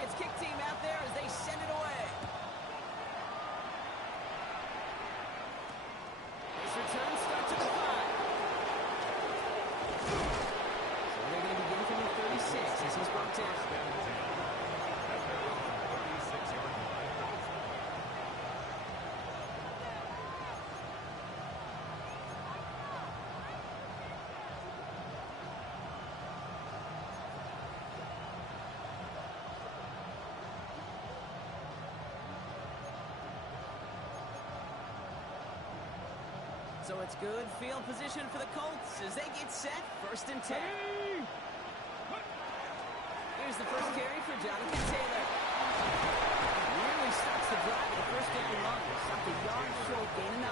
Patriots kick team out there as they send it away. This return starts at the 5. So they're going to begin from the 36 as he's brought down. So it's good field position for the Colts as they get set. 1st and 10. Here's the first carry for Jonathan Taylor. Nearly starts the drive with a first down run. Stopped a yard short, gain of 9.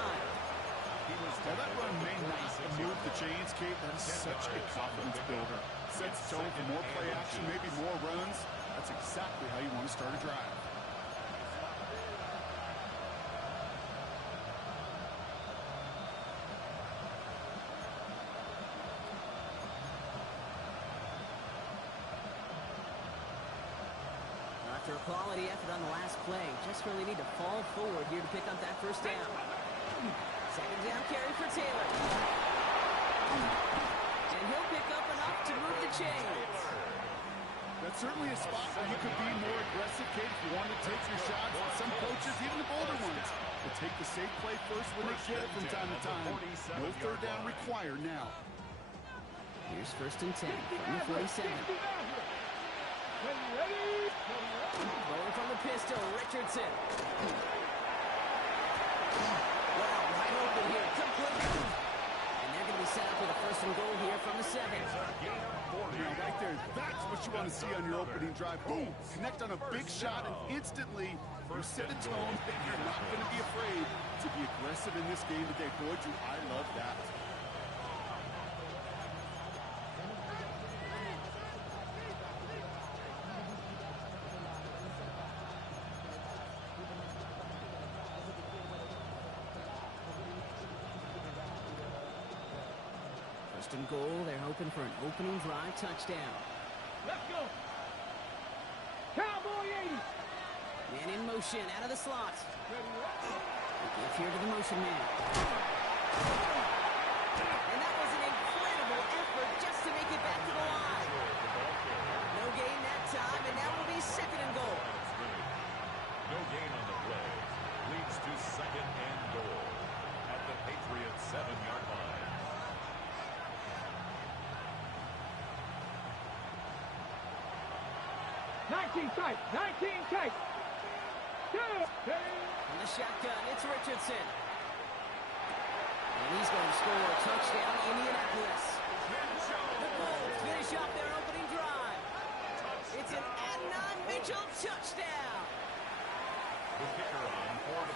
Well, that run may not move the chains, Kate. That is such a confidence builder. Sets tone for more play action, maybe more runs. That's exactly how you want to start a drive. After a quality effort on the last play, just really need to fall forward here to pick up that first down. 2nd down carry for Taylor. And he'll pick up enough to move the chains. That's certainly a spot where you could be more aggressive, Kate, if you want to take your shots. And some coaches, even the bolder ones, will take the safe play first when they get it from time to time. No 3rd down required now. Here's 1st and 10 from the 47. Rolling from the pistol, Richardson. Wow, wide open here, complete. And they're going to be set up with a 1st and goal here from the 7. Now, right there, that's what you want to see on your opening drive. Boom! Connect on a big shot, and instantly you set a tone that you're not going to be afraid to be aggressive in this game today. Boy, do I love that. First and goal, they're hoping for an opening drive touchdown. Let's go. Cowboy 80. Man in motion, out of the slot. Give here to the motion man. And that was an incredible effort just to make it back to the line. No gain that time, and now will be 2nd and goal. No gain on the play. Leads to 2nd and goal at the Patriots 7-yard line. 19 tight, 19 tight. From the shotgun, it's Richardson. And he's going to score a touchdown, Indianapolis. The Colts finish off their opening drive. It's an Adnan Mitchell touchdown.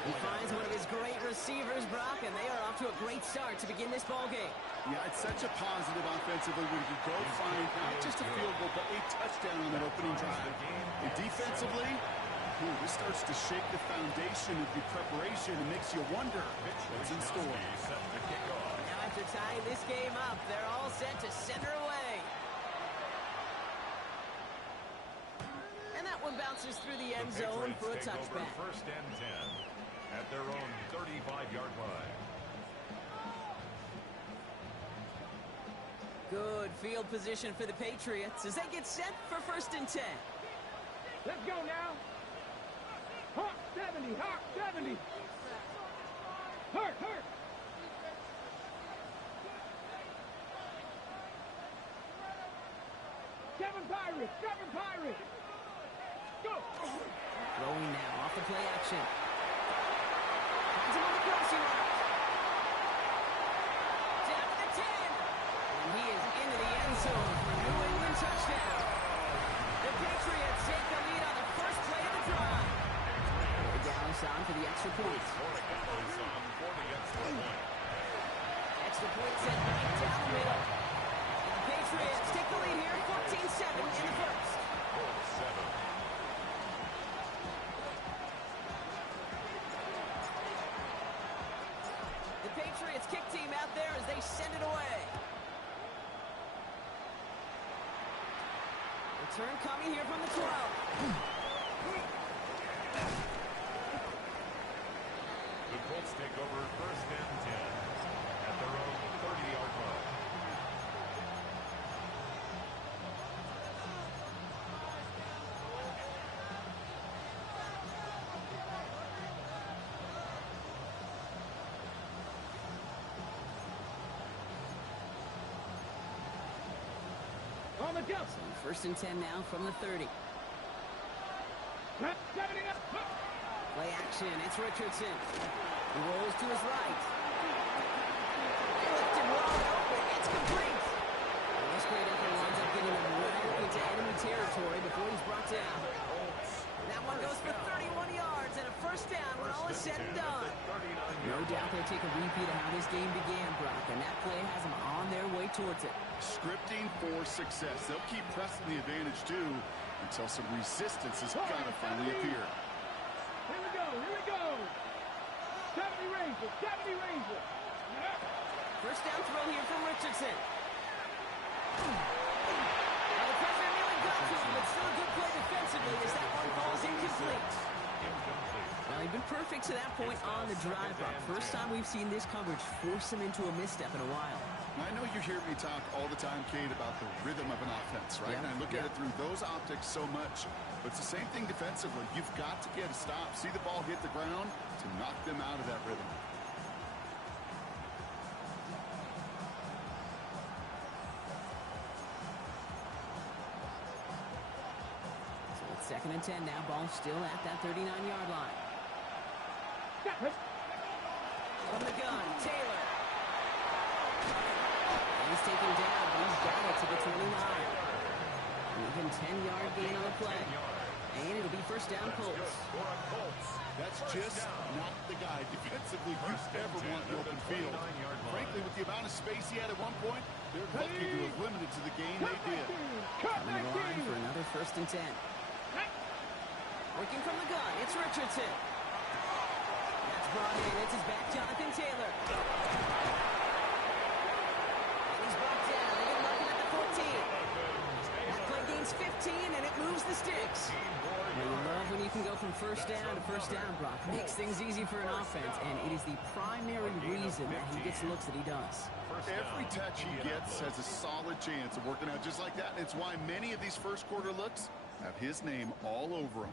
He finds one of his great receivers, Brock, and they are off to a great start to begin this ballgame. Yeah, it's such a positive offensively when you go find not just a field goal, but a touchdown on that opening drive. And defensively, this starts to shake the foundation of your preparation and makes you wonder what's in store. Now after tying this game up, they're all set to send her away. And that one bounces through the end zone for a touchback. 1st and 10 at their own 35-yard line. Good field position for the Patriots as they get set for 1st and 10. Let's go now. Hawk 70, Hawk 70. Hurt. Seven Pirates. Go. Throwing now off the play action. Finds him on the crossing route. Down to the 10. And he is into the end zone for a New England touchdown. The Patriots take the lead on the first play of the drive. Dallas on for the extra point. Extra point set right down the middle. And the Patriots take the lead here, 14-7 in the first. The Patriots kick team out there as they send it away. Return coming here from the 12. The Colts take over 1st and 10 at their own 30-yard line. On the jump. 1st and 10 now from the 30. Play action. It's Richardson. He rolls to his right. Lifted wide open. It's complete. Well, this great effort winds up getting him well into enemy territory before he's brought down. That one goes for 31 yards and a 1st down when all is said and done. No doubt they'll take a repeat of how this game began, Brock, and that play has them on their way towards it. Scripting for success. They'll keep pressing the advantage, too, until some resistance has got to finally appear. Here we go. Here we go. 70 Rangers. 70 Rangers. 1st down throw here from Richardson. Now the pressure nearly got to him, but still a good play defensively as that one falls incomplete. Well, he's been perfect to that point on the drive, Brock. First time we've seen this coverage force him into a misstep in a while. I know you hear me talk all the time, Kate, about the rhythm of an offense, right? Yep. And I look at it through those optics so much. But it's the same thing defensively. You've got to get a stop. See the ball hit the ground to knock them out of that rhythm. So it's 2nd and 10 now. Ball still at that 39-yard line. From the gun, Taylor. He's taken down, but he's got it to the 29. Even 10-yard gain on the play. And it'll be 1st down Colts. That's just not the guy defensively you ever want in the open field. Frankly, with the amount of space he had at one point, they're lucky to have limited to the gain they did. Coming to the line for another 1st and 10. Working from the gun, it's Richardson. That's brought in, it's his back, Jonathan Taylor. And he's brought down, they get him up at the 14. That play gains 15, and it moves the sticks. You love when you can go from 1st down to 1st down, Brock. Makes things easy for an offense, and it is the primary reason that he gets looks that he does. Every touch he gets has a solid chance of working out just like that. It's why many of these first quarter looks have his name all over them.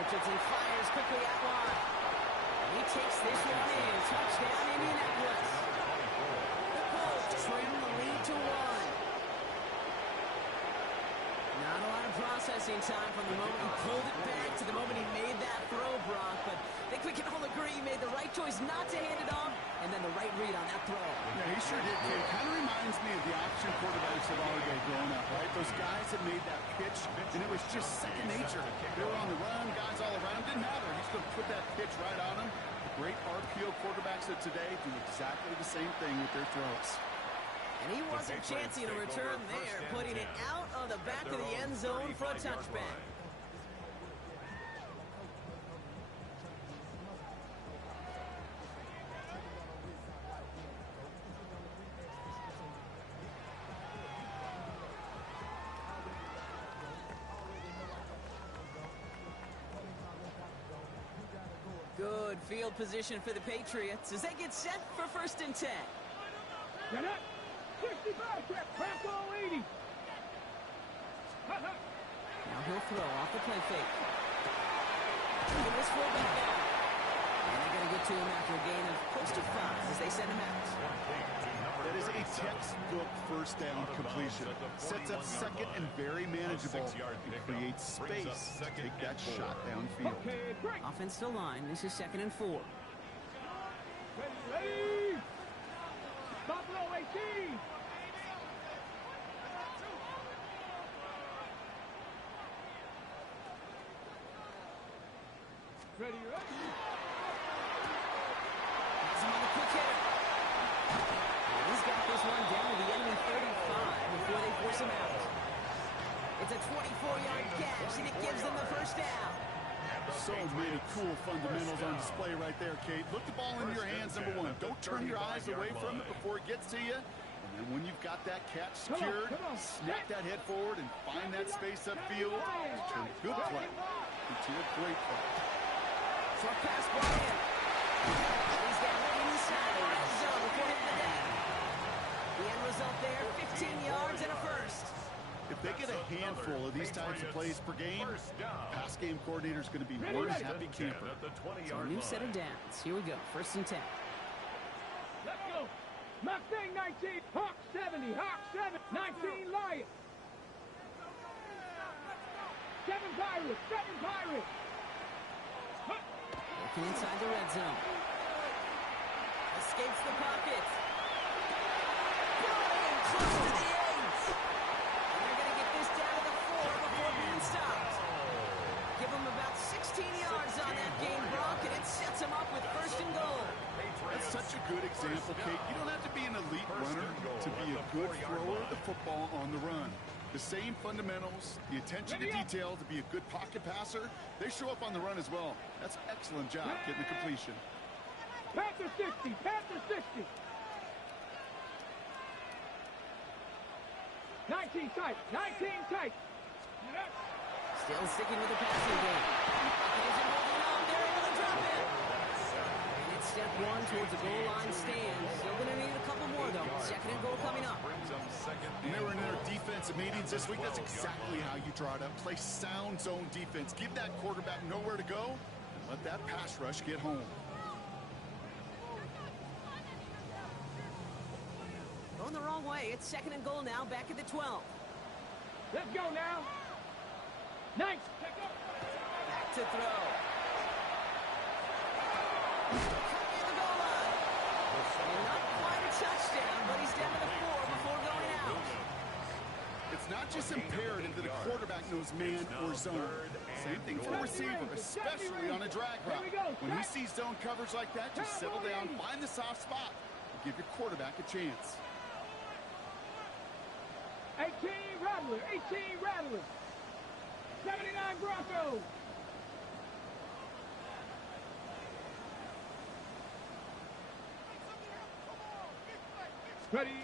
Richardson fires quickly out wide. He takes this one in. Touchdown, Indianapolis. The Colts trim the lead to 1. Not a lot of processing time from the moment he pulled it back to the moment he made that throw, Brock. But I think we can all agree he made the right choice not to hand it off, and then the right read on that throw. Yeah, he sure did, Kate. Kind of reminds me of the option quarterbacks of our day growing up, right? Those guys that made that pitch, and it was just second nature. They were on the run, guys all around. Didn't matter. He's going to put that pitch right on him. The great RPO quarterbacks of today do exactly the same thing with their throws. And he wasn't chancing a return there, putting it out of the back of the end zone for a touchback. Good field position for the Patriots as they get set for 1st and 10. Get up. 65, Bronco 80. Now he'll throw off the play fake. And this will be down. And they're going to get to him after a gain of close to 5 as they send him out. That is a textbook 1st down completion. Sets up 2nd and very manageable. It creates space to take that shot downfield. Okay, break. Offensive line, this is 2nd and 4. Ready. Buffalo 18. Ready, ready. Has him on the quick hitter. And he's got this one down to the enemy 35 before they force him out. It's a 24-yard catch, and it gives them the 1st down. So many cool fundamentals on display right there, Kate. Look the ball in your hands, number one. Don't turn your eyes away from it before it gets to you. And then when you've got that catch secured, snap that head forward and find that space upfield. Turn a good play into a great play. Short pass ball in. He's down the inside the red zone before hitting the deck. The end result there, 15 yards and a first. If they get a handful of these types of plays per game, pass game coordinator is going to be one happy camper. So a new set of downs. Here we go, 1st and 10. Let's go. Mustang 19, Hawk 70, Hawk 7, 19 Lion. 7 Pirates, 7 Pirates. Working inside the red zone. Escapes the pocket. Brought in close to the 8. And they're going to get this down to the 4 before being stopped. Give them about 16 yards on that gain, Brock, and it sets them up with 1st and goal. That's such a good example, Kate. You don't have to be an elite runner to be a good thrower of the football on the run. The same fundamentals, the attention to detail to be a good pocket passer, they show up on the run as well. That's an excellent job getting the completion. Panther 60, Panther 60. 19 tight, 19 tight. Still sticking with the passing game. Isn't holding on. They're able to drop it. And it's step 1 towards the goal line stand. Still going to need a couple more, though. 2nd and goal coming up. When they were in their defensive meetings this week, that's exactly how you draw it up. Play sound zone defense. Give that quarterback nowhere to go, and let that pass rush get home. Going the wrong way. It's 2nd and goal now, back at the 12. Let's go now. Nice. Back to throw. In the goal line. And not quite a touchdown, but he's down to the 4 before going out. It's not just imperative that a quarterback knows man or zone. Same thing for a receiver, especially on a drag route. When he sees zone coverage like that, just settle down, find the soft spot, and give your quarterback a chance. 18 Rattler, 18 Rattler. 79 Broncos. Ready.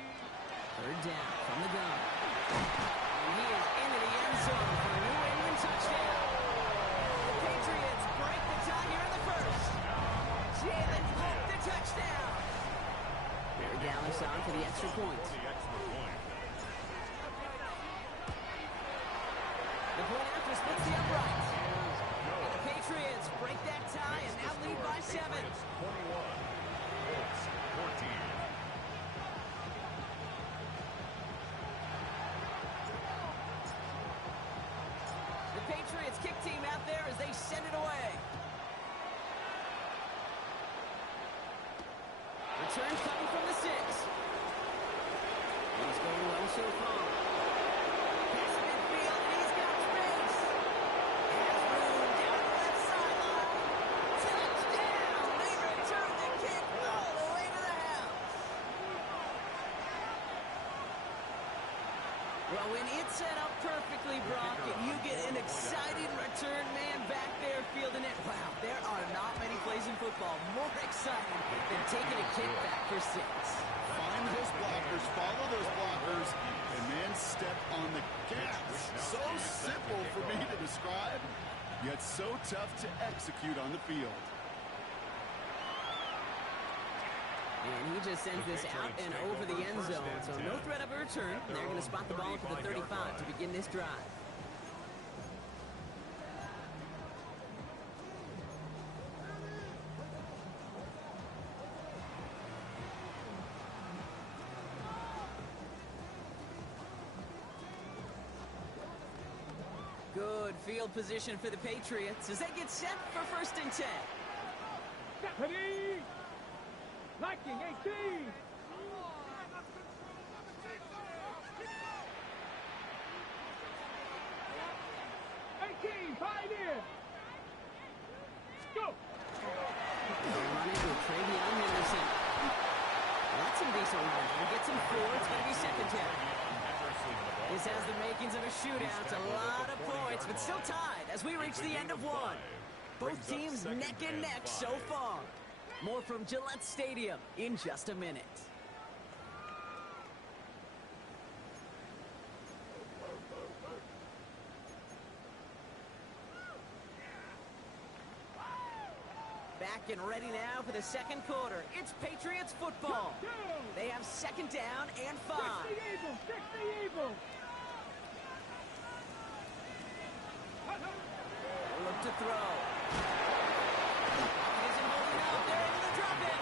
3rd down from the gun. And he is into the end zone for a New England touchdown. The Patriots break the tie here in the 1st. Jalen Pope, the touchdown. Barry Dallas on for the extra point. The point after splits the upright. And the Patriots break that tie and now lead by 7. 21. Colts 14. The Patriots kick team out there as they send it away. Return coming from the 6. He's going low so far. Pass midfield, and he's got space. Has room down the left sideline. Touchdown! They return the kick all the way to the house. Well, when it's set up perfectly, Brock, and you get an exciting return man back there fielding it, wow, there are not many plays in football more exciting than taking a kick back for 6. Find those blockers, follow those blockers, and then step on the gas. So simple for me to describe, yet so tough to execute on the field. And he just sends this out and over the end zone, so no threat of a return. They're going to spot the ball for the 35 to begin this drive. Good field position for the Patriots as they get set for 1st and 10. Ready. Liking 18. 18, Pioneer. Go. They're running to a Travion Henderson. That's some decent running. He gets him 4. It's going to be 2nd down. This has the makings of a shootout. A lot of points, but still tied as we reach the end of 1. Both teams neck and neck so far. More from Gillette Stadium in just a minute. Back and ready now for the second quarter. It's Patriots football. They have second down and 5. Fix the evil. Look to throw. Isn't holding up. They're able to drop it.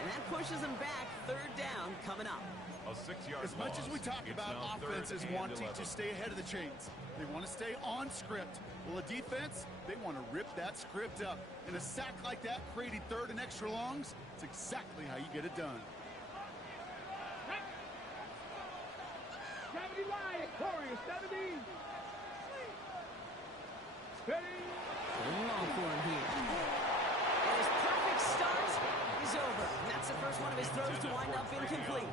And that pushes them back. Third down coming up. A 6-yard As much as we talk about offenses wanting to stay ahead of the chains, they want to stay on script. Well, a defense, they want to rip that script up. And a sack like that, creating third and extra longs, it's exactly how you get it done. 70 line. Warriors 70. Steady. Going long for him here. And his perfect start is over. And that's the first one of his throws to wind up incomplete.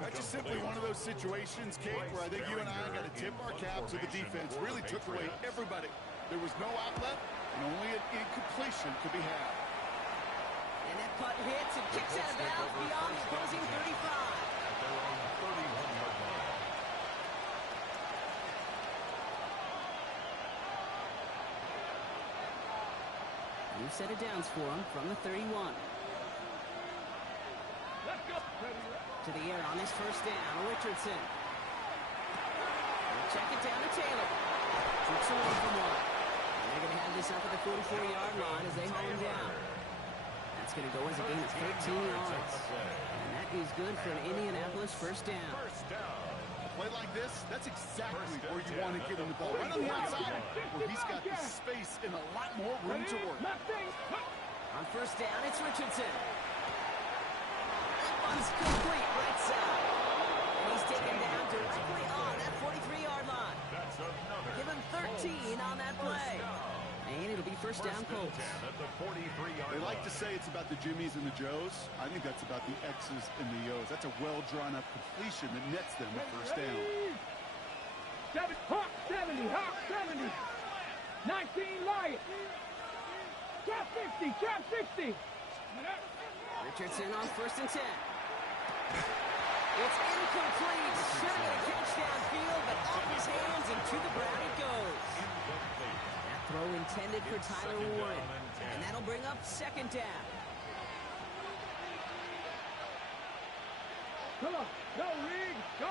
That's just simply one of those situations, Kate, where I think you and I got to tip our cap to the defense. Really took away everybody. There was no outlet, and only an incompletion could be had. And that punt hits and kicks out of bounds beyond the opposing 35. At their own 31-yard line. New set of downs for him from the 31. Let's go. To the air on his first down, Richardson. Check it down to Taylor. Troops away from one. And they're going to have this up at the 44-yard line as they hold him down. That's going to go as a gain of 13 yards. And that is good for an Indianapolis first down. A play like this, that's exactly where you want to get him the ball. Right on the outside, where he's got the space and a lot more room to work. On first down, it's Richardson. One's complete right side. And he's taken down directly on that 43-yard line. That's another. Give him 13 on that play. And it'll be first down Colts. At the 43-yard They like to say it's about the Jimmies and the Joes. I think that's about the X's and the O's. That's a well-drawn-up completion that nets them a first down. Hawk 70, Hawk 70. 19 Lions. Trap 60, trap 60. Richardson on first and 10. It's incomplete. Should have been a catch downfield, but off his hands and to the ground it goes. That throw intended for Tyler Warren. And that'll bring up second down. Come on, go, Reed, go.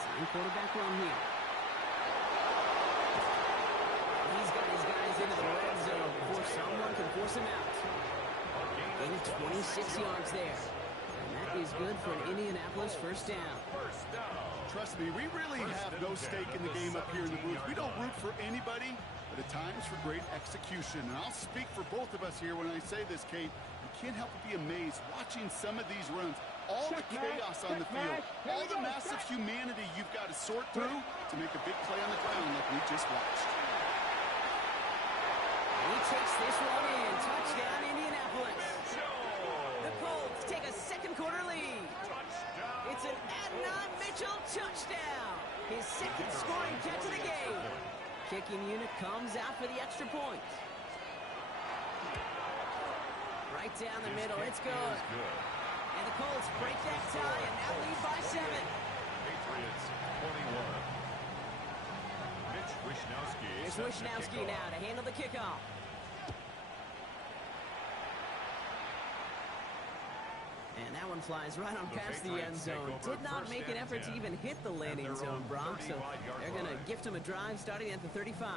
Sign quarterback run here. He's got his guys into the red zone before someone can force him out. Gain 26 yards there. And that is good for an Indianapolis first down. Trust me, we really have no stake in the game up here in the booth. We don't root for anybody, but at times for great execution. And I'll speak for both of us here when I say this, Kate. You can't help but be amazed watching some of these runs. All the chaos on the field, all the massive humanity you've got to sort through to make a big play on the ground like we just watched. He takes this one in. Touchdown, Indianapolis. The Colts take a second quarter lead. It's an Adnan Mitchell touchdown. His second scoring catch of the game. Kicking unit comes out for the extra point. Right down the middle. It's good. And the Colts break that tie and now lead by 7. Patriots 21. Mitch Wishnowsky. Here's Wishnowsky now to handle the kickoff. And that one flies right on past the end zone. Did not make an effort to even hit the landing zone, Brock. So they're going to gift him a drive starting at the 35.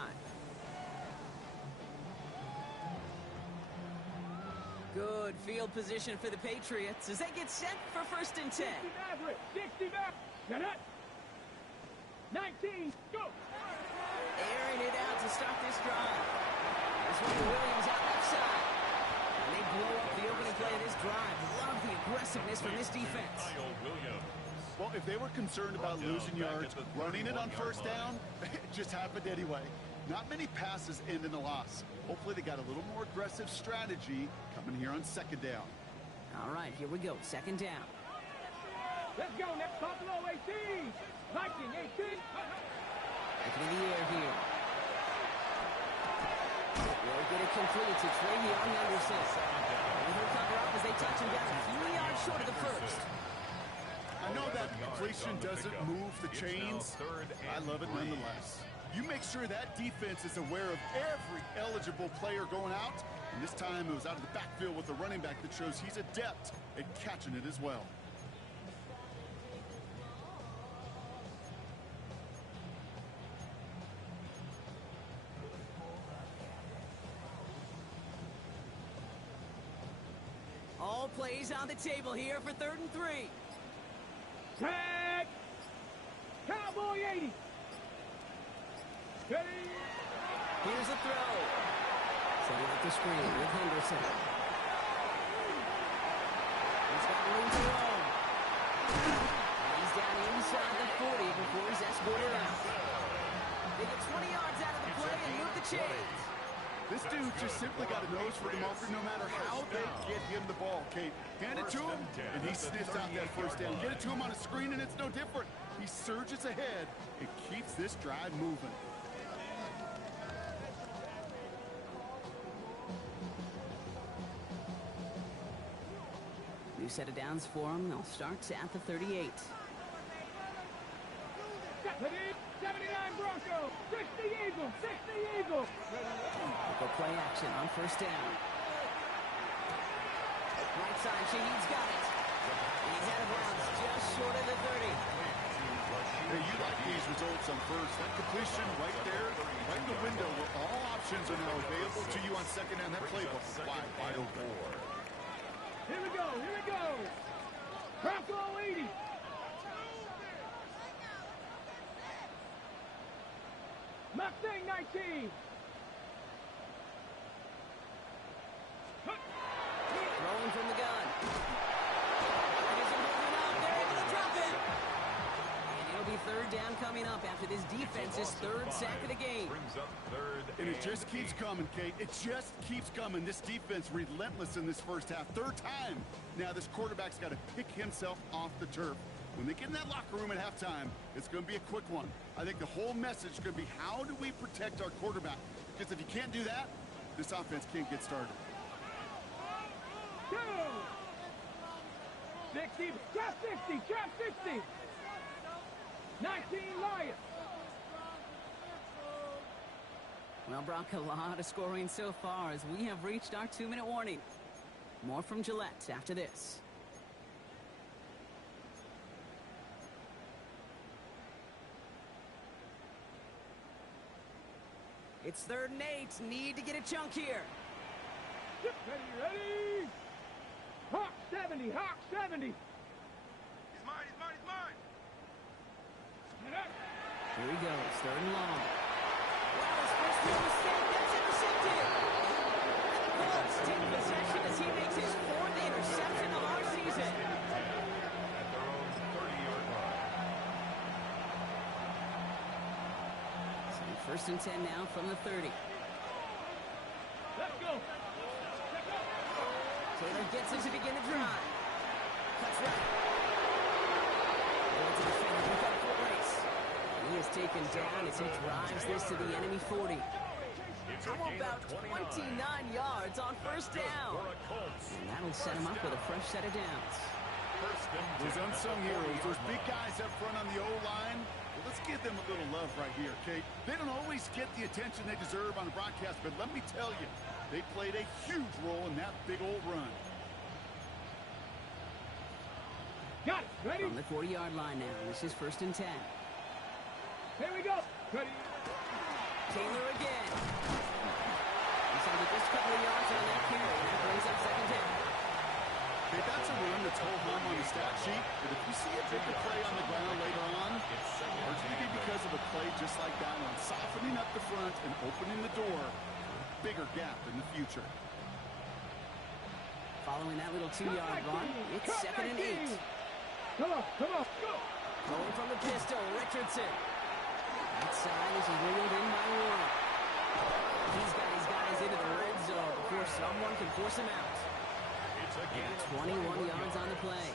Good field position for the Patriots as they get set for first and 10. 60 back. Get it. 19. Go. Airing it out to start this drive. There's one Williams out left side. And they blow up the opening play of this drive. Love the aggressiveness from this defense. Well, if they were concerned about losing yards, running it on first down, it just happened anyway. Not many passes end in a loss. Hopefully they got a little more aggressive strategy coming here on second down. All right, here we go. Second down. Let's go next. Buffalo 18. Viking 18. Back in the air here. They'll get it complete to Travion Henderson. And he'll cover up as they touch him down a few yards short of the first. I know that completion doesn't move the chains. I love it nonetheless. You make sure that defense is aware of every eligible player going out. And this time it was out of the backfield with a running back that shows he's adept at catching it as well. All plays on the table here for 3rd and 3. Tag! Cowboy 80! Steady! Here's a throw. Setting up the screen with Henderson. He's got room to roam. He's down inside the 40 before he's escorted out. They get 20 yards out of the play and move the chains. This dude just simply got a nose for the marker no matter how they get him the ball, Kate. Hand it to him, and he sniffs out that first down. Get it to him on a screen, and it's no different. He surges ahead and keeps this drive moving. New set of downs for him. They'll start at the 38. 79 Bronco! 60 Eagle! 60 Eagle! They'll play action on first down. Right side, Shaheed's got it. He's out of bounds, just short of the 30. Hey, you like these results on first. That completion right there, right in the window where all options are now available to you on second down. That playbook wide open. Here we go! Here we go! Bronco 80! Mustang 19! Throwing from the gun. It isn't moving up. They're able to drop it. And it'll be 3rd down coming up after this defense's 3rd sack of the game. Brings up 3rd And it just keeps coming, Kate. It just keeps coming. This defense relentless in this first half. 3rd time. Now this quarterback's got to pick himself off the turf. When they get in that locker room at halftime, it's going to be a quick one. I think the whole message is going to be, how do we protect our quarterback? Because if you can't do that, this offense can't get started. 60, trap 60, trap 60. 19 Lions. Well, Brock, a lot of scoring so far as we have reached our 2-minute warning. More from Gillette after this. It's 3rd and 8. Need to get a chunk here. Ready? Hawk 70, Hawk 70. He's mine, he's mine, he's mine. Here he goes, 3rd and long. Wow, his first real mistake. That's intercepted. And the Colts take possession as he makes his 4th interception of our season. at their own 30-yard line. So 1st and 10 now from the 30. Let's go. Taylor gets it to begin the drive. Cuts right. Going to the defender without a foot race. He is taken down as he drives this to the enemy 40. How about 29 yards on first down? And that'll set him up with a fresh set of downs. Those unsung heroes, those big guys up front on the O-line, well, let's give them a little love right here, Kate. They don't always get the attention they deserve on the broadcast, but let me tell you, they played a huge role in that big old run. Got it. Ready? From the 40-yard line now, this is 1st and 10. Here we go. Ready? Taylor again. He's going to get just a couple of yards on that carry. That brings up 2nd down. Okay, that's a run that's ho-hum on the stat sheet, but if you see a bigger play on the ground later on, it's largely be because of a play just like that one, softening up the front and opening the door for a bigger gap in the future. Following that little 2-yard run, it's 2nd and 8. Come on, come on. Go. Going from the pistol, Richardson. Outside as he's reeled in by Warren. He's got his guys into the red zone before someone can force him out. And 21 yards on the play.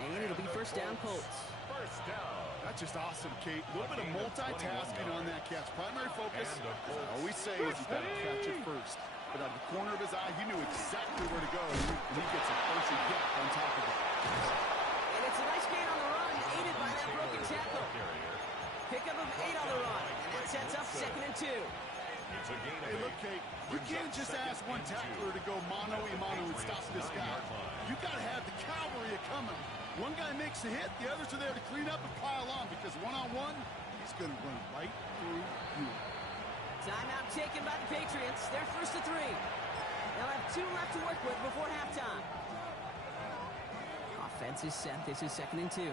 And it'll be 1st down Colts. First down. That just awesome, Kate. A little bit of multitasking on that catch. Primary focus, as I always say, is he's got to catch it first. But out of the corner of his eye, he knew exactly where to go, and he gets a first and get on top of it. And it's a nice gain on the run, aided by that broken tackle. Pickup of 8 on the run, and that sets up 2nd and 2. Hey, look, Kate, you can't just ask one tackler to go mano-a-mano and stop this guy. You got to have the cavalry coming. One guy makes a hit, the others are there to clean up and pile on, because one-on-one, he's going to run right through you. Timeout taken by the Patriots. They're 1st to 3. They'll have 2 left to work with before halftime. Offense is set. This is 2nd and 2.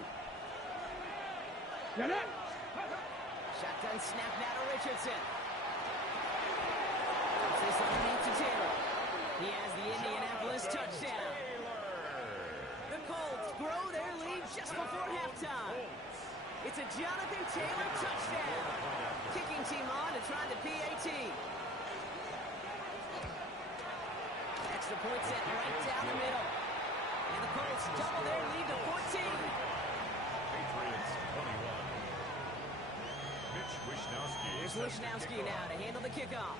Shotgun snap now to Richardson. Puts this underneath to Taylor. He has the Indianapolis touchdown. The Colts grow their lead just before halftime. It's a Jonathan Taylor touchdown. Kicking team on to try the PAT. Extra point set right down the middle. And the Colts double their lead to 14. Patriots 21. Mitch Wishnowsky. Here's Wishnowsky now to handle the kickoff.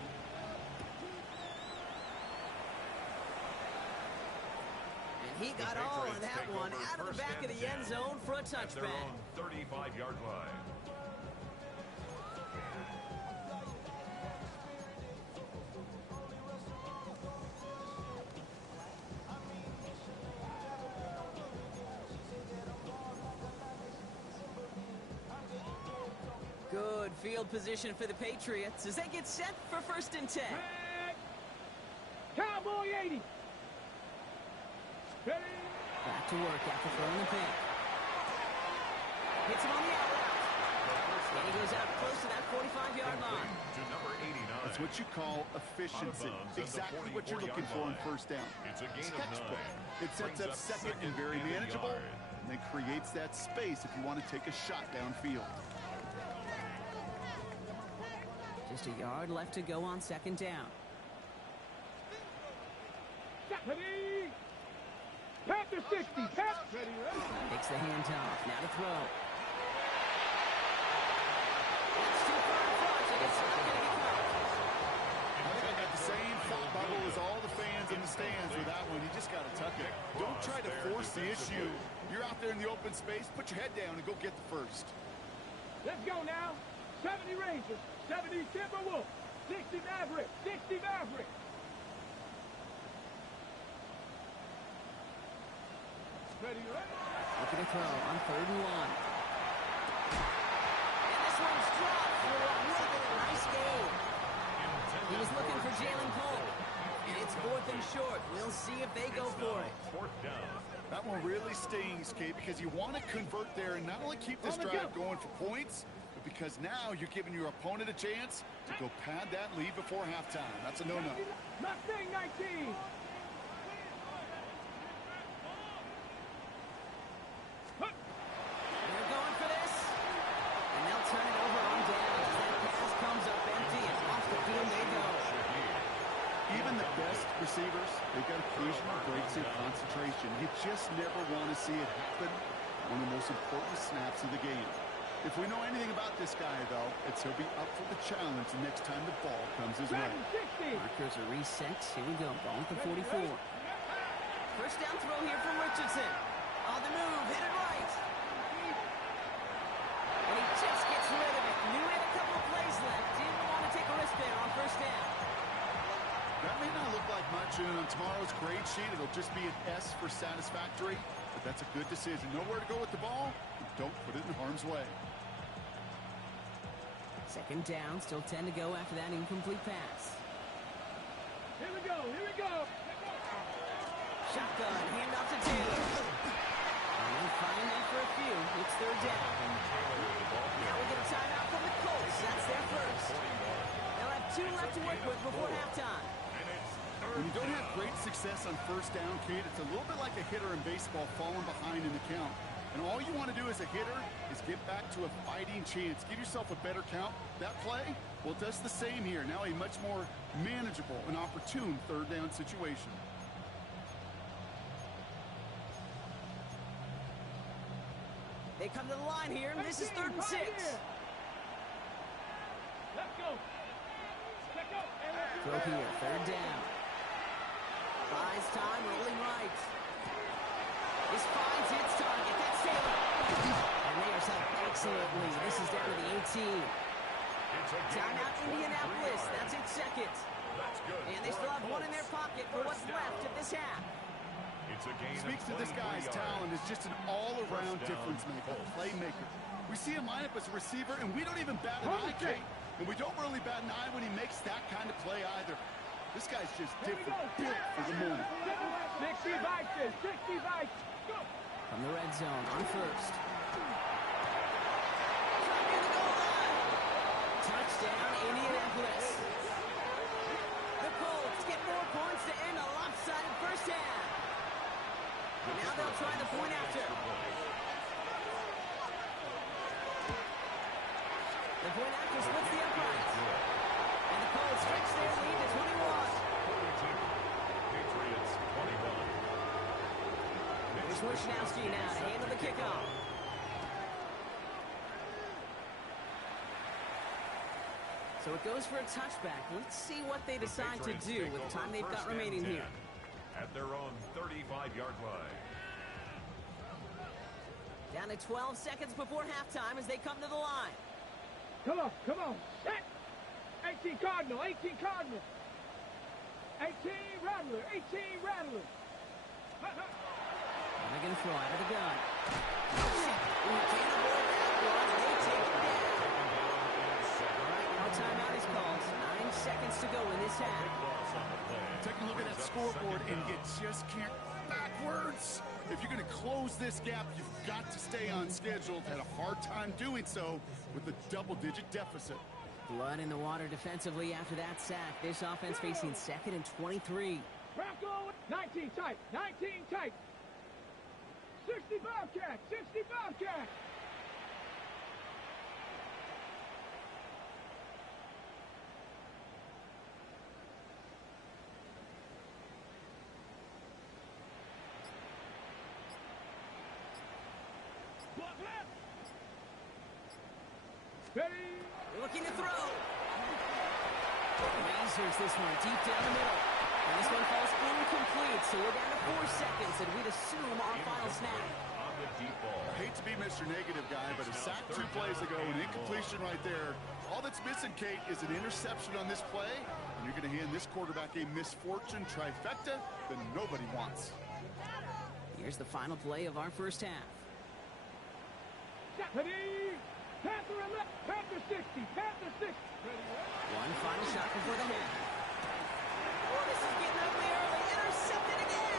And he got all of that one out of the back of the end zone for a touchback. 35-yard line. Good field position for the Patriots as they get set for 1st and 10. Cowboy 80. Ready? Back to work after throwing the pick. Hits him on the out route. And he goes out close to that 45-yard line. To number 89. That's what you call efficiency. Exactly what you're looking for in 1st down. It's a gain of Textbook. 9. It sets up 2nd and very manageable, and then creates that space if you want to take a shot downfield. Just a yard left to go on 2nd down. Ready? Panther 60. Panther. Ready? Takes the handoff. Now to throw. That's too far in front, and it's not going to be caught. I think I got the same thought bubble as all the fans in the stands with that one. You just got to tuck it. Don't try to force the issue. You're out there in the open space. Put your head down and go get the first. Let's go now. 70 Rangers, 70 Timberwolves, 60 Mavericks, 60 Mavericks. Ready, ready? Looking to throw on 3rd and 1. And this one's dropped for a really nice gain. He was looking for Jalen Cole. And it's 4th and short. We'll see if they go for it. 4th down. That one really stings, Kate, because you want to convert there and not only keep this drive going for points, but because now you're giving your opponent a chance to go pad that lead before halftime. That's a no-no. Mustang 19. They're going for this. And they'll turn it over on down as that pass comes up empty and off the field they go. Even the best receivers, they've got occasional breaks in concentration. You just never want to see it happen on the most important snaps of the game. If we know anything about this guy, though, it's he'll be up for the challenge the next time the ball comes his way. Markers are reset. Here we go. Ball at the 44. 1st down throw here from Richardson. On the move. Hit it right. And he just gets rid of it. Knew he had a couple of plays left. Didn't want to take a risk there on 1st down. That may not look like much, and on tomorrow's grade sheet, it'll just be an S for satisfactory, but that's a good decision. Nowhere to go with the ball, don't put it in harm's way. 2nd down, still 10 to go after that incomplete pass. Here we go, here we go. Shotgun, handoff to Taylor. And they find that for a few. It's 3rd down. Now we get a timeout from the Colts. That's their first. They'll have 2 left to work with before halftime. When you don't have great success on 1st down, Kate, it's a little bit like a hitter in baseball falling behind in the count. And all you want to do as a hitter is get back to a fighting chance. Give yourself a better count. That play, well, it does the same here. Now a much more manageable and opportune 3rd down situation. They come to the line here, and this is 3rd and 6. Let's go. Let's go. Throw here, 3rd down. Buys time, rolling right. This finds its target. That's Taylor. And they are set excellently. This is down to the 18. Timeout Indianapolis. That's its 2nd. That's good. And they still have one in their pocket for what's left of this half. It's a gain Speaks to of this 23 guy's yards. talent as just an all-around First down, difference maker, Colts. playmaker. We see him line up as a receiver, and we don't even bat an eye, Kate. And we don't really bat an eye when he makes that kind of play either. This guy's just different, built for the moment. 60 Vikings. 60 Vikings. Go. From the red zone on 1st. Touchdown, Indianapolis. The Colts get more points to end a lopsided first half. Now they'll try the point after. The point after splits the uprights. And the Colts stretch their lead to 21. 42. Patriots 21. Here's Wishnowski now to handle the kickoff. So it goes for a touchback. Let's see what they decide to do with the time they've got remaining here. At their own 35-yard line. Down to 12 seconds before halftime as they come to the line. Come on, come on. Set. 18 Cardinal, 18 Cardinal. 18 Rattler, 18 Rattler. They're going to throw out of the gun. We can't avoid that one, and they take it down. All right, now a timeout is called. 9 seconds to go in this half. Take a look at that scoreboard, and you just can't backwards. If you're going to close this gap, you've got to stay on schedule. Had a hard time doing so with a double-digit deficit. Blood in the water defensively after that sack. This offense facing 2nd and 23. Bronco, 19 tight, 19 tight. 60 Bobcat, 60 Bobcat. Block left. Ready. Looking to throw. Razors this one deep down the middle. And this one falls incomplete, so we're down to 4 seconds, and we'd assume our final snap. On the deep ball. I hate to be Mr. Negative guy, but a sack 2 plays ago, an incompletion right there. All that's missing, Kate, is an interception on this play, and you're going to hand this quarterback a misfortune trifecta that nobody wants. Here's the final play of our first half. Ready. Panther left. Panther 60. Panther 60. Ready. One final shot before the half. Oh, this is getting ugly early. Intercepted again.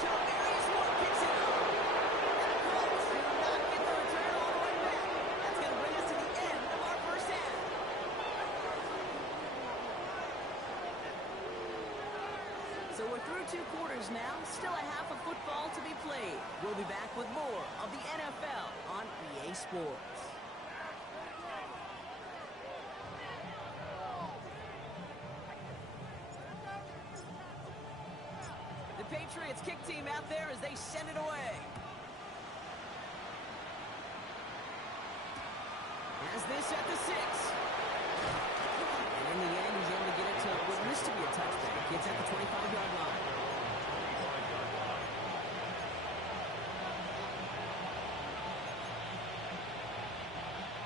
Joe Marius Moore picks it up. And the Colts do not get the return all the way back. That's going to bring us to the end of our first half. So we're through 2 quarters now. Still a half of football to be played. We'll be back with more of the NFL on EA Sports. The Patriots kick team out there as they send it away. Has this at the 6. And in the end, he's able to get it to what used to be a touchback. It's at the 25-yard line.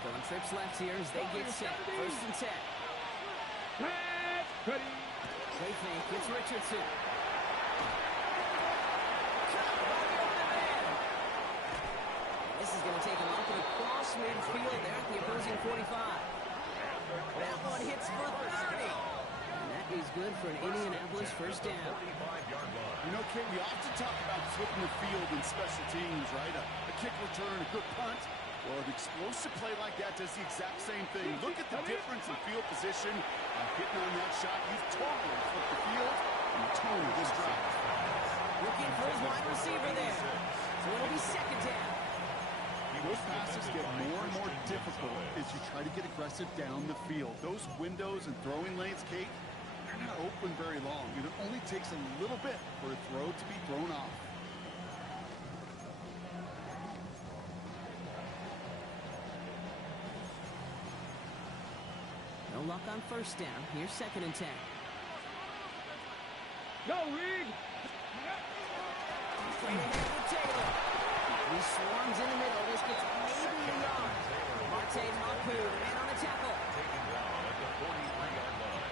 Going trips left here as they get set. 1st and 10. Pass. Ready. They think it's Richardson. This is going to take him up and across midfield there at the opposing 45. That one hits for 30. And that is good for an Indianapolis first down. 45-yard line. You know, Kate, we often talk about flipping the field in special teams, right? A kick return, a good punt. Well, an explosive play like that does the exact same thing. Look at the difference in field position. Hitting on that shot, you've totally flipped the field and the tone of this drive. Looking for his wide receiver there. So it'll be 2nd down. Those passes get more and more difficult as you try to get aggressive down the field. Those windows and throwing lanes, Kate, they're not open very long. It only takes a little bit for a throw to be thrown off. No luck on first down. Here's 2nd and 10. Go, Reed. Straight ahead with Taylor. He swarms in the middle. This gets maybe a yard. Marte Mapu, the man on the tackle. Taken down at the 43-yard line.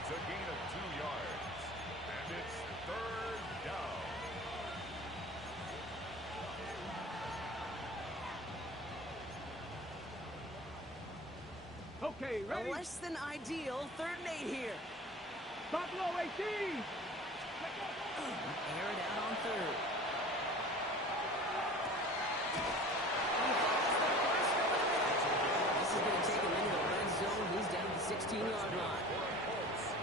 It's a gain of 2 yards. And it's 3rd down. Okay, A ready? less than ideal 3rd and 8 here. Buffalo 18. Air it out on 3rd. This is going to take him into the red zone. He's down at the 16-yard line.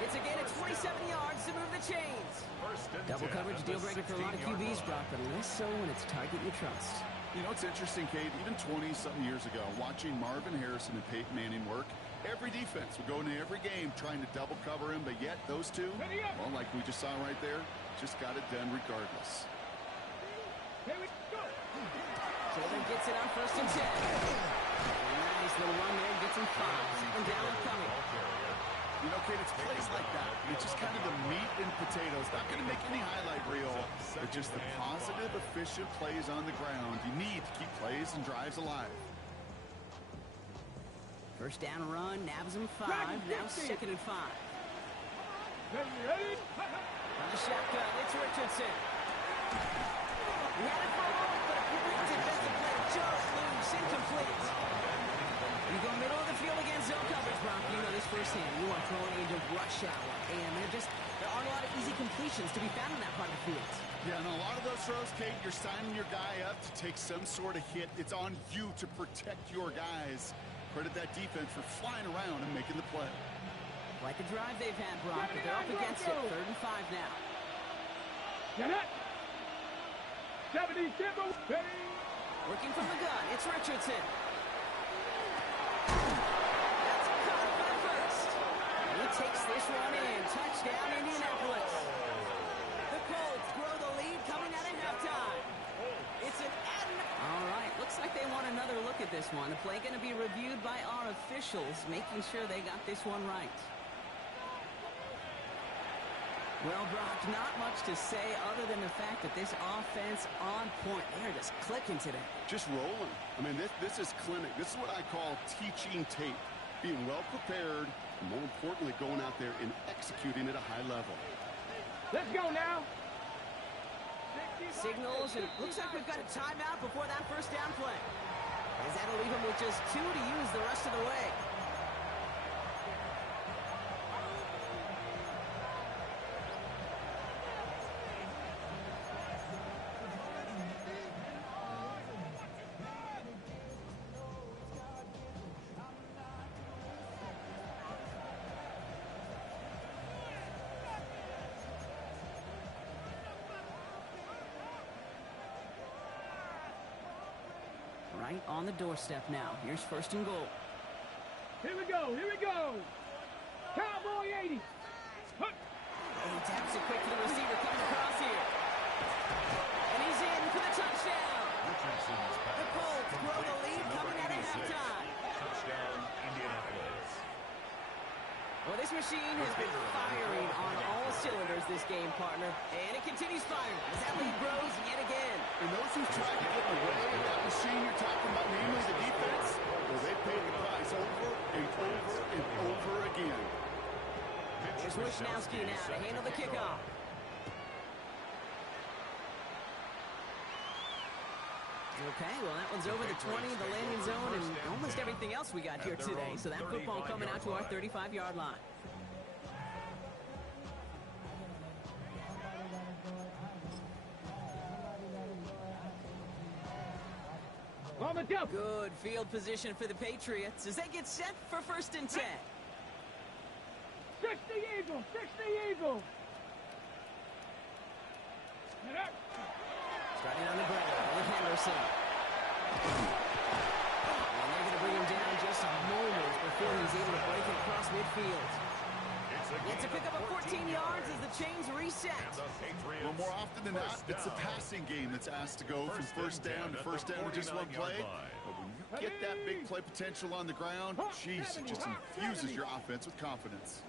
It's a gain of 27 yards to move the chains. Double coverage deal breaker for a lot of QBs, Brock, but less so when it's a target you trust. You know, it's interesting, Kate, even 20-something years ago, watching Marvin Harrison and Peyton Manning work, every defense would go into every game trying to double cover him, but yet those two, well, like we just saw right there, just got it done regardless. Here we go. Taylor gets it on 1st and 10. Nice little run there, gets him 5. 2nd down and coming. You know, Kate, it's plays like that. It's just kind of the meat and potatoes. Not going to make any highlight reel, but just the positive, efficient plays on the ground. You need to keep plays and drives alive. First down run, nabs him 5. Now 2nd and 5. Ready? On the shotgun, it's Richardson. He had it for a moment, but a quick defensive play just loose, incomplete. You go middle of the field against zone coverage, Brock. You know this firsthand. You are throwing into rush hour, and there aren't a lot of easy completions to be found in that part of the field. Yeah, and a lot of those throws, Kate, you're signing your guy up to take some sort of hit. It's on you to protect your guys. Credit that defense for flying around and making the play. Like the drive they've had, Brock, but they're up against it. 3rd and 5 now. Get it. 70 Timber. Working from the gun, it's Richardson. That's caught for the first. He takes this one in. Touchdown, Indianapolis. The Colts grow the lead coming out of halftime. It's an all right, looks like they want another look at this one. The play going to be reviewed by our officials, making sure they got this one right. Well, Brock, not much to say other than the fact that this offense on point. They're just clicking today. Just rolling. I mean, this is clinic. This is what I call teaching tape. Being well prepared, and more importantly, going out there and executing at a high level. Let's go now. Signals, and it looks like we've got a timeout before that first down play. As that'll leave him with just 2 to use the rest of the way. Right on the doorstep now. Here's 1st and goal. Here we go. Cowboy 80. And he taps it quick to the receiver coming across here. And he's in for the touchdown. The Colts grow the lead coming out of halftime. Touchdown, Indianapolis. Well, this machine has been firing on all cylinders this game, partner. And it continues firing as that lead grows yet again. And those who've tried to get in the way of that machine you're talking about, namely the defense, well, they've paid the price over and over and over again. Here's Wisnowski now to handle the kickoff. Okay, well, that one's over the 20, the landing zone, and almost everything else we got here today. So that football coming out to our 35-yard line. On the jump. Good field position for the Patriots as they get set for 1st and 10. 60 Eagles. Starting on the ground with Henderson. And they're going to bring him down just moments before he's able to break it across midfield. It's a pickup of 14 yards as the chains reset. Well, more often than not, it's the passing game that's asked to go from first down to just one play. But when you get that big play potential on the ground, jeez, it just infuses your offense with confidence.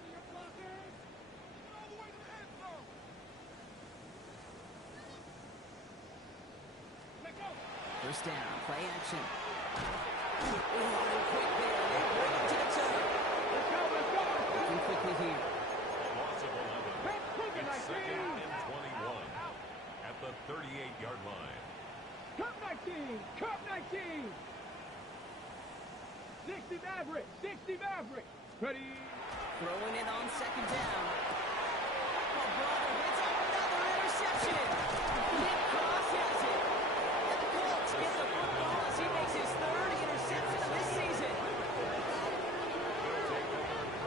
First down, play action. Quick there. They bring it to the toe. Looking quickly here. Loss of 11. It's second and 21 at the 38-yard line. Cup 19! Cup 19! 60 Maverick! 60 Maverick! Ready? Throwing it on second down. Oh, brother, it's another interception. Nick Cross has it. And the Colts get the football as he makes his third interception of this season.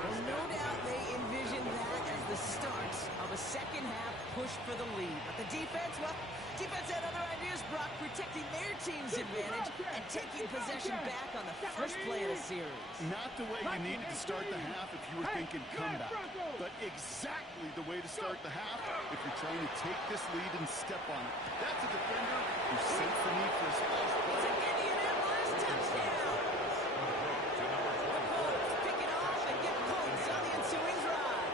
Well, no doubt they envisioned that as the start of a second-half push for the lead. But the defense, well, defense had other ideas, Brock, protecting their team's advantage and taking possession back on the first play of the series. Not the way you needed to start the half if you were thinking comeback, but exactly the way to start the half if you're trying to take this lead and step on it. That's a defender who sensed the need for a splash play. It's an Indianapolis touchdown. The Colts pick it off and get points on the ensuing drive.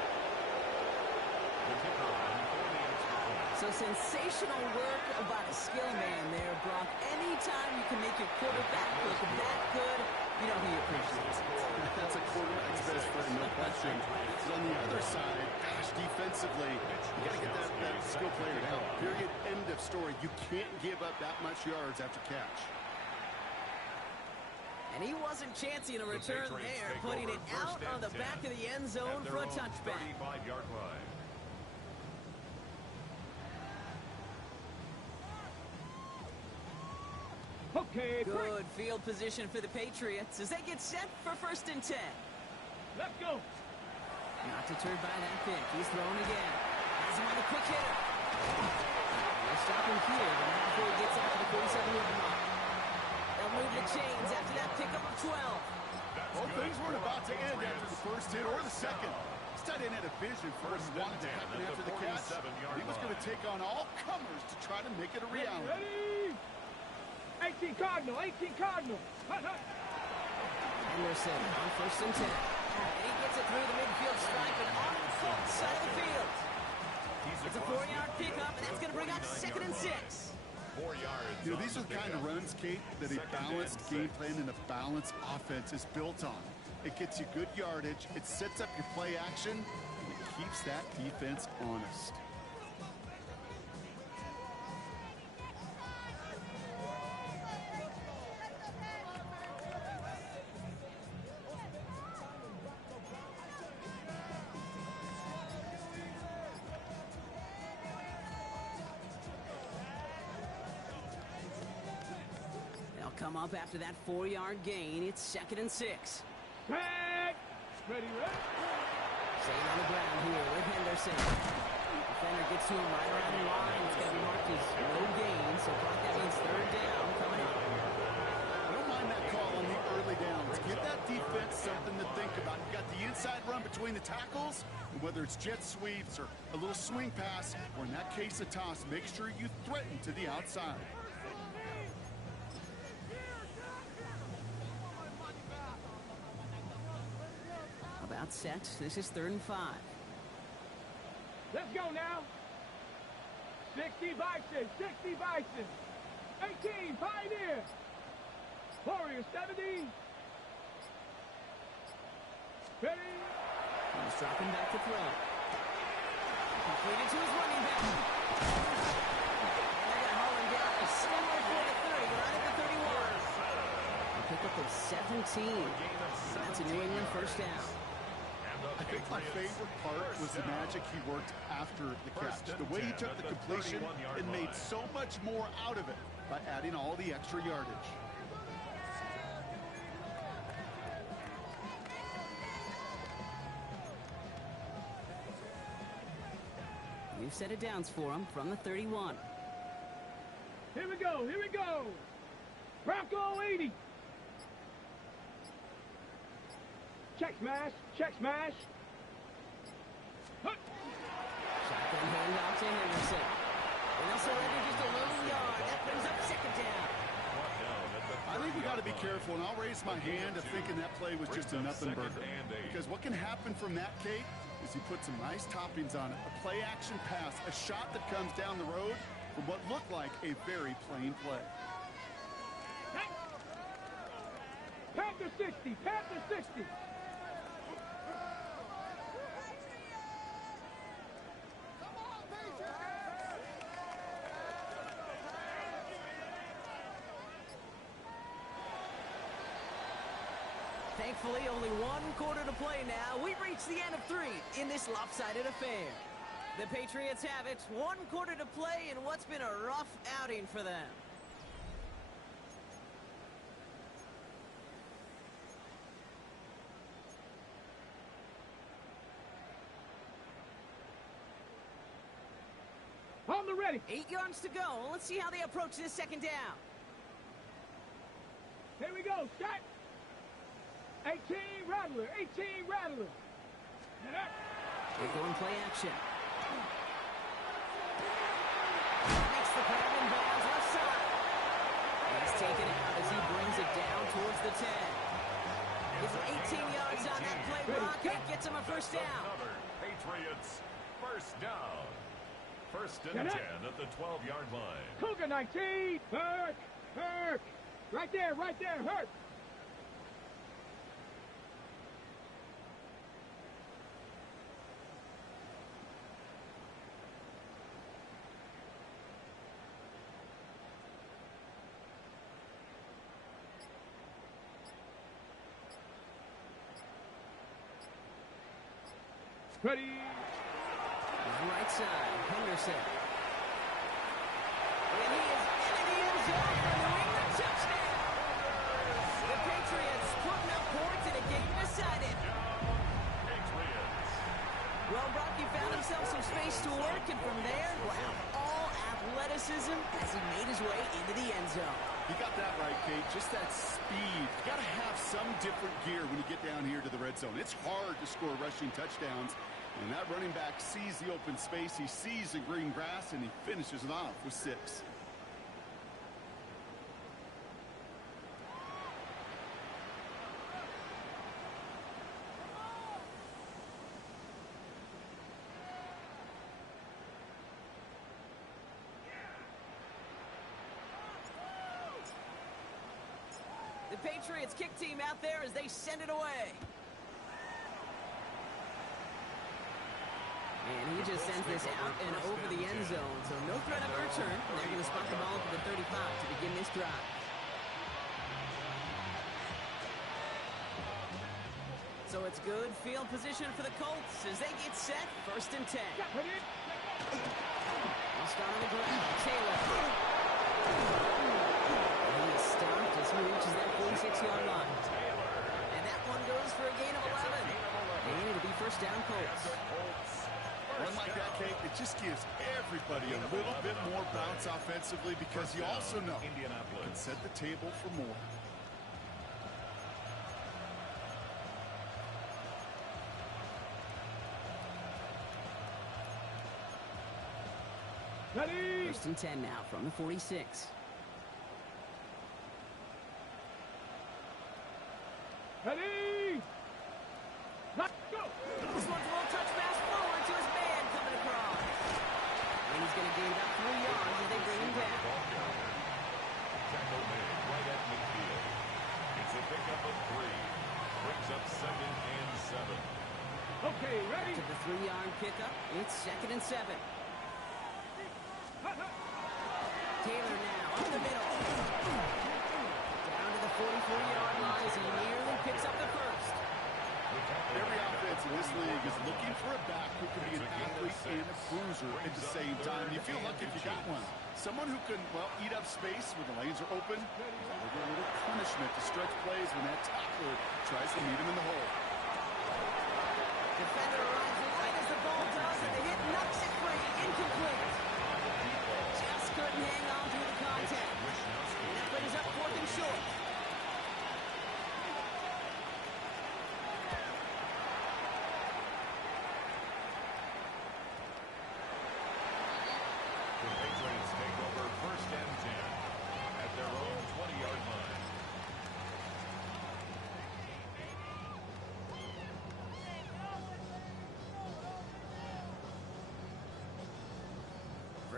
So sensational work by a skill man there, Brock. Anytime you can make your quarterback look that good, you know he appreciates it. That's a quarterback's best friend, no question. But on the other side, gosh, defensively, you got to get that skill player down. Period. End of story. You can't give up that much yards after catch. And he wasn't chancing a return there, putting it out on the back of the end zone for a touchback. 35-yard line. Okay, Good field position for the Patriots as they get set for 1st and 10. let's go. Not deterred by that pick. He's throwing again. Has him on the quick hitter. They'll stop him here, but not before he gets out to the 47-yard mark. They'll move the chains after that pickup of 12. Both things weren't about to end after the first hit or the second. This tight end had a vision for what he wanted to happen after the catch. He was going to take on all comers to try to make it a reality. Ready? 18 Cardinal, 18 Cardinal. Hut, hut. Henderson on 1st and 10. And he gets it through the midfield stripe and on the Colts side of the field. It's a 4-yard pickup, and that's going to bring up 2nd and 6. 4 yards. You know, these are the kind of runs, Kate, that a balanced game plan and a balanced offense is built on. It gets you good yardage, it sets up your play action, and it keeps that defense honest. Come up after that 4-yard gain. It's 2nd and 6. Back. Ready, ready. Staying on the ground here with Henderson. Defender gets to him right around the line. It's going to be marked as no gain, so Brock, that means 3rd down coming up. I don't mind that call on the early downs. Give that defense something to think about. You got the inside run between the tackles, and whether it's jet sweeps or a little swing pass, or in that case a toss, make sure you threaten to the outside. About set. This is 3rd and 5. Let's go now. 60 Bison, 60 Bison. 18 Pioneer. Warrior 70. Ready. He's dropping back to throw. Completed to his running back. And they got hauling down a somewhere for the 30, right at the 31. A pickup of 17. So that's a New England 1st down. I think my favorite part was the magic he worked after the catch. The way he took the completion and made so much more out of it by adding all the extra yardage. New set of downs for him from the 31. Here we go, here we go. Bronco 80. Check smash, check smash. Hut. Shotgun handoff to Henderson. And they'll surrender just a little yard. That brings up 2nd down. Brought down at the I think we got to be careful, and I'll raise my hand of thinking that play was just a nothing burger. Because what can happen from that, Kate, is you put some nice toppings on it. A play-action pass, a shot that comes down the road from what looked like a very plain play. Panther 60, Panther 60. Thankfully, only one quarter to play now. We've reached the end of 3 in this lopsided affair. The Patriots have it. 1 quarter to play in what's been a rough outing for them. On the ready. 8 yards to go. Let's see how they approach this second down. Here we go, Scott. 18 Rattler, 18 Rattler. They're going play action. Makes the grab in bounds left side. He's taken out as he brings it down towards the 10. Gives him 18 yards on that play block and gets him a first down. Patriots first down. First and 10 at the 12-yard line. Cougar 19. Hurt. Right there, hurt. Ready. Right side, Henderson. And he is into the end zone for a New England touchdown. The Patriots putting up points in a game decided. Patriots. Well, Brock, he found himself some space to work, and from there, wow, all athleticism as he made his way into the end zone. You got that right, Kate. Just that speed. You got to have some different gear when you get down here to the red zone. It's hard to score rushing touchdowns. And that running back sees the open space, he sees the green grass, and he finishes it off with 6. The Patriots kick team out there as they send it away. And he just sends this out and over the end zone, so no threat of a return. They're going to spot the ball for the 35 to begin this drive. So it's good field position for the Colts as they get set, 1st and 10. Lost on the ground, Taylor. And he is stopped as he reaches that 46-yard line. And that one goes for a gain of 11. And it'll be 1st down Colts. One like that, Kate, it just gives everybody a little bit more bounce offensively because you also know you can set the table for more. Ready. 1st and 10 now from the 46. Ready. Let's go. This one's a little touch pass forward to his man coming across. And he's going to gain about 3 yards as they bring him down. Tackle made right at midfield. It's a pickup of 3. Brings up 2nd and 7. Okay, ready. To the 3-yard pickup, it's 2nd and 7. Taylor now up the middle. Down to the 44-yard line as he nearly picks up the 1st. Every offense in this league is looking for a back who can be an athlete and a bruiser at the same time. You feel lucky if you got one. Someone who can, well, eat up space when the lanes are open. A little punishment to stretch plays when that tackler tries to meet him in the hole. Defender arrives right as the ball does, and the hit knocks it free. Incomplete. Just couldn't hang on to the contact. And that brings up 4th and short. The Patriots take over 1st and 10 at their own 20-yard line.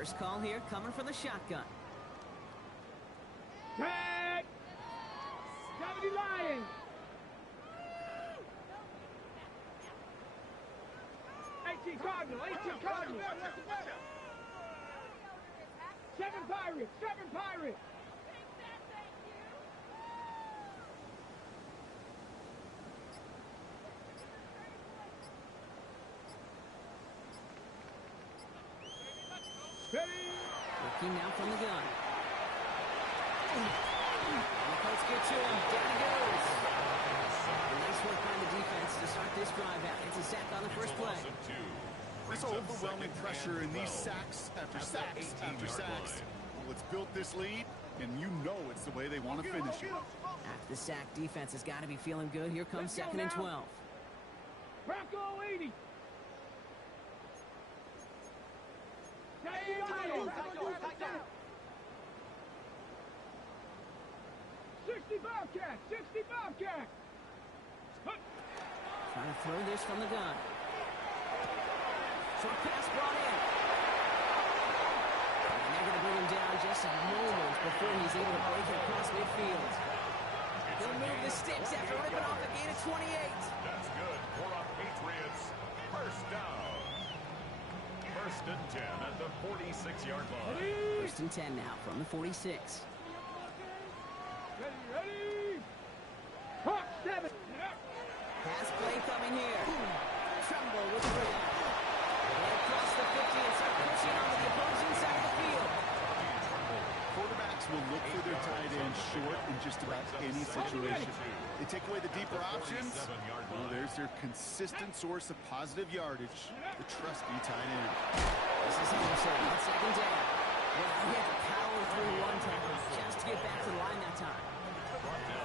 First call here coming from the shotgun. Tag! 70 Lions! 18 Cardinal, 18 Cardinal! 7 Pirates, 7 Pirates! Ready? Looking now from the gun. And the Colts get to him. Down he goes. Nice work by the defense to start this drive out. It's a sack on the first play. This overwhelming pressure and these sacks after sacks after sacks. Well, it's built this lead, and you know it's the way they want to finish it. After the sack, defense has got to be feeling good. Here comes second and 12. Bronco 80! 60 Bobcats! 60 Bobcats! Trying to throw this from the gun. Short pass brought in. And they're going to bring him down just a moment before he's able to break it across midfield. He'll move the sticks after ripping off a gain of 28. That's good for our Patriots. First down. First and 10 at the 46-yard line. First and 10 now from the 46. Ready! Hawk 7! Pass play coming here. Tremble with the grip. They cross the 50 and start pushing onto the opposing side of the field. Quarterbacks will look for their tight end short in just about any situation. They take away the deeper options. Well, there's their consistent source of positive yardage, the trusty tight end. This is Henderson on second down. Well, he had to power through one tackle just to get back to the line that time.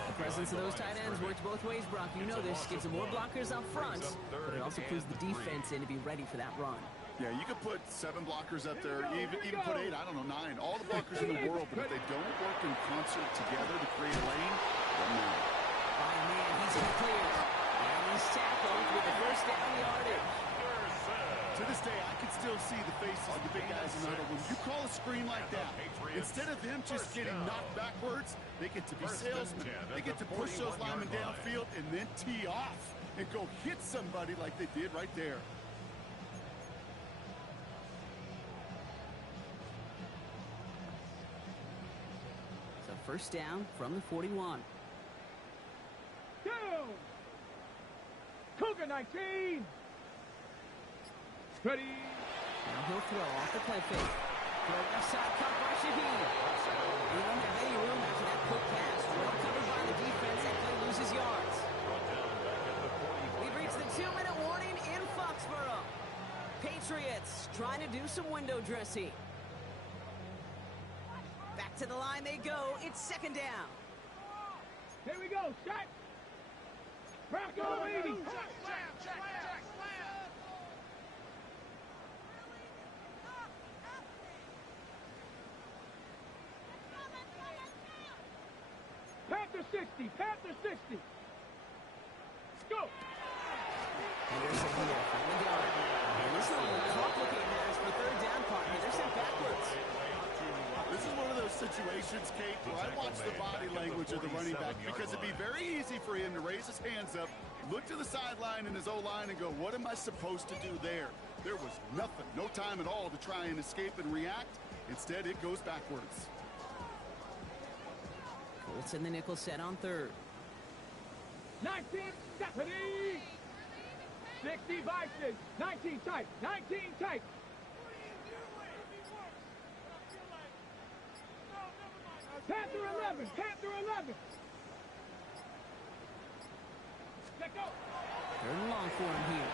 The presence of those tight ends works both ways, Brock. You know this. Gives them more blockers up front, but it also puts the defense in to be ready for that run. Yeah, you could put 7 blockers up there, even put 8, I don't know, 9. All the blockers in the world, but if they don't work in concert together to create a lane, then no. Oh, man, he's in the clear. And he's tackled with the first down yardage. To this day, I can still see the faces of the big guys in the huddle. When you call a screen like that, instead of them just getting knocked backwards, they get to be salesmen. They get to push those linemen downfield and then tee off and go hit somebody like they did right there. So first down from the 41. Down! Cougar 19! Ready? Now he'll throw off the play fake. Throw left side, caught by Shaheed. He won't have any room after that quick pass. Well covered by the defense. That play loses yards. We've reached the 2-minute warning in Foxborough. Patriots trying to do some window dressing. Back to the line they go. It's second down. Here we go, set! Bronco 80! Panther 60! Panther 60! Go! Henderson here from the gun. And this is one of the complicated matters for third down partner. They're sent backwards. This is one of those situations, Kate, where I watch the body language of the running back because it'd be very easy for him to raise his hands up, look to the sideline in his O-line and go, what am I supposed to do there? There was nothing, no time at all to try and escape and react. Instead, it goes backwards. Colts in the nickel set on third. 19 Stephanie! 60 Vices! 19 tight! 19 tight! Panther 11! Panther 11! Let go! Third and long for him here.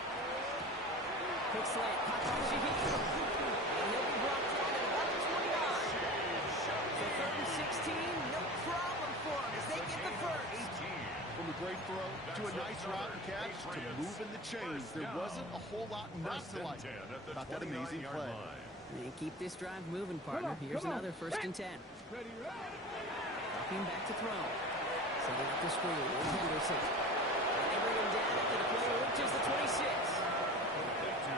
Quick slant, caught by Shaheed. And he'll be brought down at about the 29. So third and 16, no problem for him as they get the first. From a great throw to a nice route and catch to moving the chains. There wasn't a whole lot not to like about that amazing play. And they keep this drive moving, partner. Here's another first and 10. Ready, Dropping back to throw. Setting up the screen with Henderson. And they bring him down after the play reaches the 26.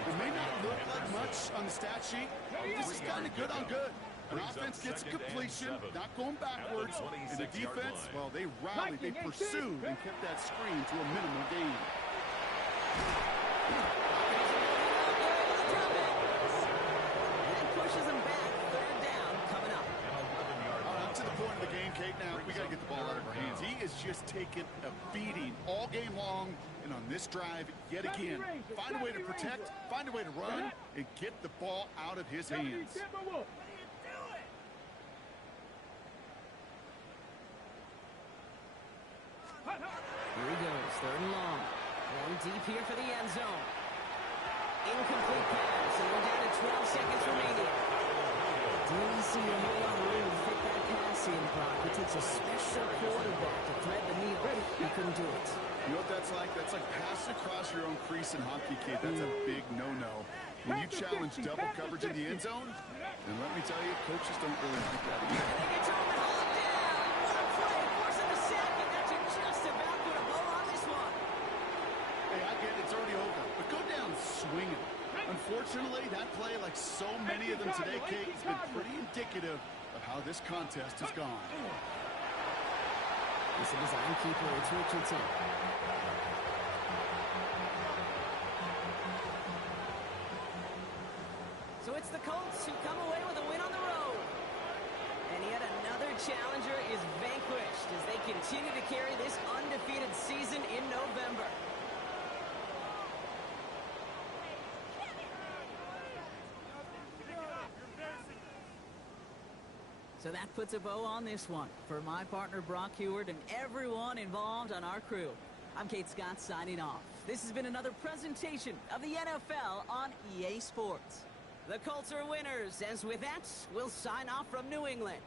It may not look like much on on the stat sheet. This is kind of good on good. An offense gets a completion, not going backwards. And the defense, well, they rallied, they pursued, and kept that screen to a minimal gain. And pushes him back. Third down coming up. All right, up to the point of the game, Kate. Now, we got to get the ball out of our hands. He is just taking a beating all game long. And on this drive, yet again, find a way to protect, find a way to run, and get the ball out of his hands. Here he goes, third and long. Going deep here for the end zone. Incomplete pass, and we're down to 12 seconds remaining. Didn't see a whole lot of room to fit that pass in, Brock. It takes a special quarterback to thread the needle. He couldn't do it. You know what that's like? That's like passing across your own crease in hockey, kid. That's a big no-no. When you challenge double coverage in the end zone, and let me tell you, coaches don't really like that either. And they get home and haul it down. What a play, forcing the sack, and that should just about put a bow on this one. Hey, I get it. It's already over. But go down swinging. Unfortunately, that play, like so many of them today, Kate, has been pretty indicative of how this contest has gone. It's a design keeper. It's Richardson. So it's the Colts who come away with a win on the road. And yet another challenger is vanquished as they continue to carry this undefeated season in November. So that puts a bow on this one. For my partner Brock Heward and everyone involved on our crew, I'm Kate Scott signing off. This has been another presentation of the NFL on EA Sports. The Colts are winners, as with that, we'll sign off from New England.